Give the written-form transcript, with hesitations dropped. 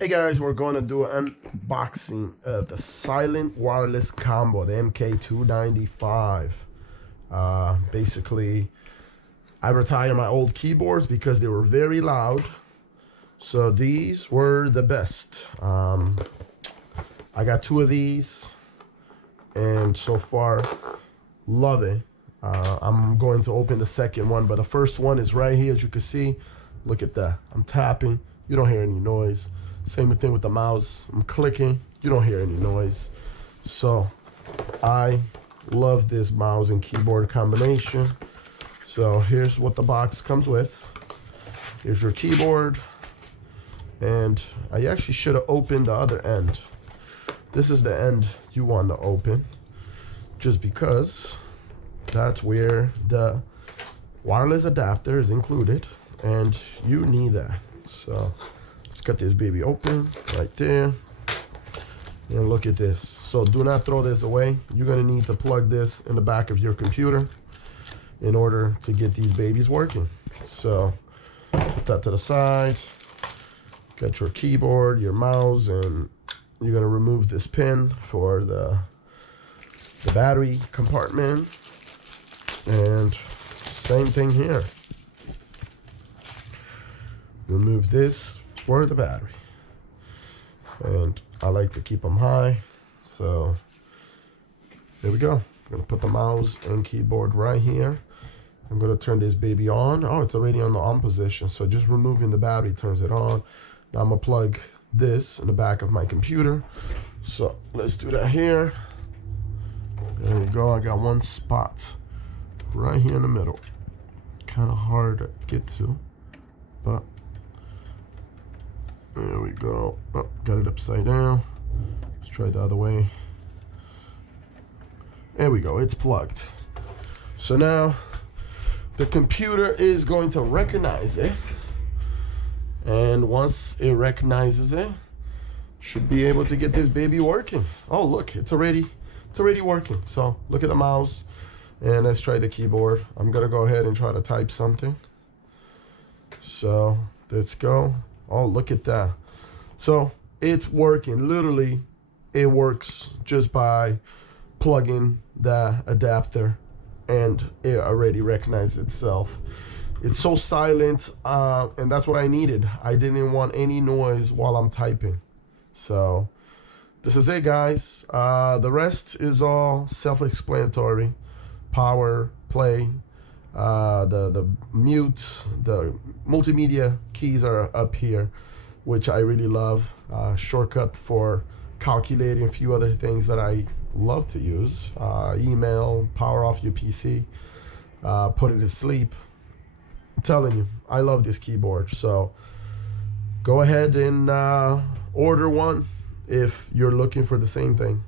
Hey guys, we're going to do an unboxing of the silent wireless combo, the mk295. Basically, I retired my old keyboards because they were very loud. So these were the best. I got two of these and so far love it. I'm going to open the second one, but the first one is right here. As you can see, look at that. I'm tapping. You don't hear any noise. Same thing with the mouse. I'm clicking. You don't hear any noise. So I love this mouse and keyboard combination. So here's what the box comes with. Here's your keyboard. And I actually should have opened the other end. This is the end you want to open, just because that's where the wireless adapter is included, and you need that. So let's cut this baby open right there. And look at this. So do not throw this away. You're gonna need to plug this in the back of your computer in order to get these babies working. So put that to the side. Got your keyboard, your mouse, and you're gonna remove this pin for the battery compartment. And same thing here. Remove this for the battery. And I like to keep them high. So there we go. I'm gonna put the mouse and keyboard right here. I'm gonna turn this baby on. Oh, it's already on the on position. So just removing the battery turns it on. Now I'm gonna plug this in the back of my computer. So let's do that here. There we go. I got one spot right here in the middle. Kind of hard to get to, but there we go. Oh, got it upside down. Let's try it the other way. There we go. It's plugged. So now the computer is going to recognize it. And once it recognizes it, should be able to get this baby working. Oh, look, it's already working. So look at the mouse, and let's try the keyboard. I'm gonna go ahead and try to type something. So let's go. Oh, look at that. So it's working. Literally, it works just by plugging the adapter, and it already recognizes itself. It's so silent, and that's what I needed. I didn't want any noise while I'm typing. So this is it, guys. The rest is all self-explanatory. Power, play, the mute, the multimedia keys are up here, which I really love. Shortcut for calculating a few other things that I love to use. Email, power off your PC, put it to sleep. I'm telling you, I love this keyboard. So go ahead and order one if you're looking for the same thing.